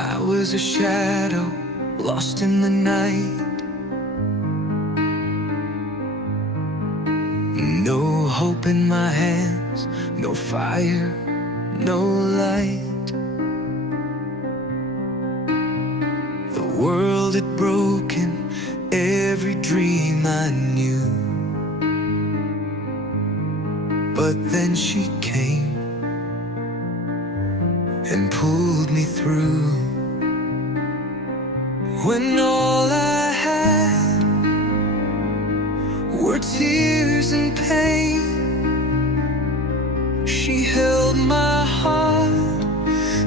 I was a shadow, lost in the night. No hope in my hands, no fire, no light. The world had broken every dream I knew. But then she came and pulled me through. When all I had were tears and pain, she held my heart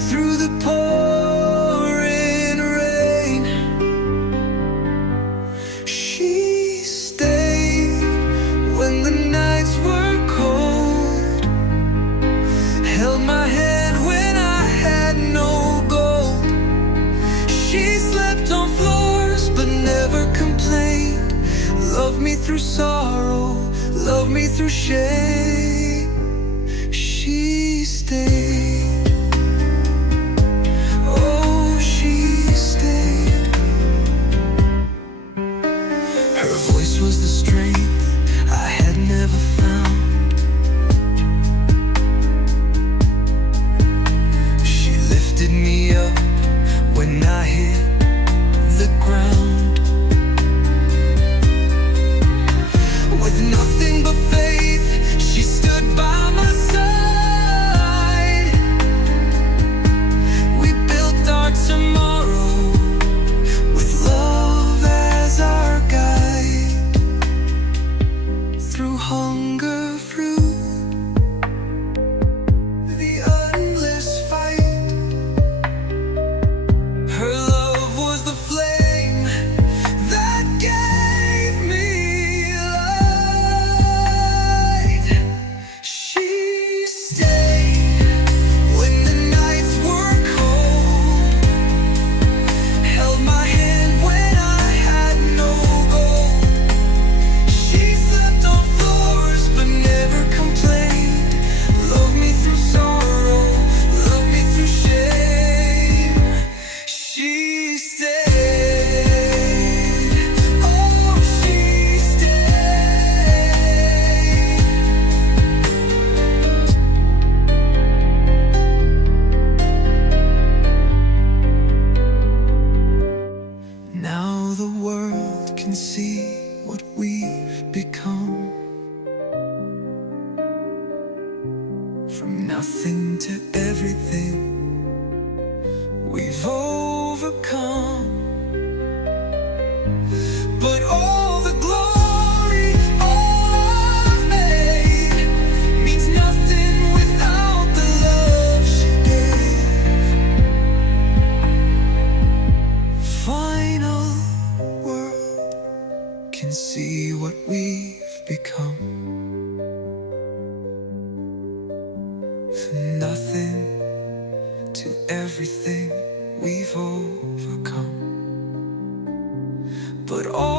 through the pouring rain. She stayed when the nights were cold, held my hand when I had no gold. She slept on floors but never complained. Loved me through sorrow, loved me through shame. She stayed. Oh, she stayed. Her voice was the strength I had never found. She lifted me up when I hit the ground. With nothing but faith, she stood by my side. We built our tomorrow with love as our guide. Through hunger, through the endless fight, her love was the flame that gave me light. She stayed when the nights were cold, held my hand when I had no gold. She slept on floors but never complained. Loved me through sorrow, loved me through shame. She stayed. Oh, she stayed. Now the world can see what we've become. From nothing to everything, we've overcome. But all the glory, all I've made, means nothing without the love she gave. Final world can see what we've become. From nothing to everything, we've overcome. But all